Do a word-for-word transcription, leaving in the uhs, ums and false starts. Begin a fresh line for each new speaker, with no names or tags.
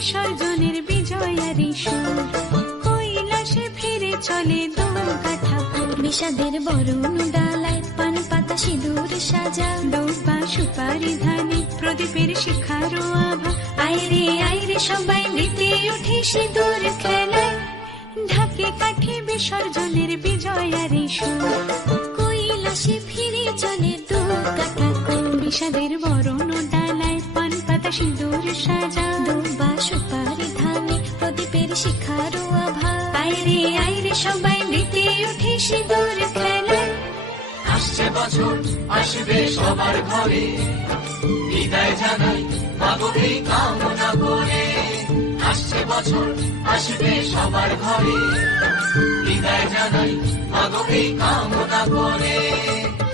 বিসর্জনের বিজয়ারি সুর, কৈলাসে ফিরে চলে দুর্গা ঠাকুর।
বিষাদের বরণ ডালায় পান পাতা সিঁদুর সাজা,
দৌপা সুপারি ধানে প্রদীপের শিখারো আভা। আইরে আইরে সবাই মেতে উঠে সিঁদুর খেলায়, ঢাকে কাঠে বিসর্জনের বিজয়ারি সুর,
কৈলাসে ফিরে চলে দুর্গা ঠাকুর।
বিষাদের বরণ ডালায় পান পাতা সিঁদুর সাজা,
দুর্বা সুপারি ধানে প্রদীপের শিখারো আভা।
আইরে আইরে সবাই মেতে উঠে সিঁদুর খেলায়।
আসছে বছর আসবে সবার ঘরে, বিদায় জানাই মাগো এই কামনা করে। আসছে বছর আসবে সবার ঘরে, বিদায় জানাই মাগো এই কামনা করে।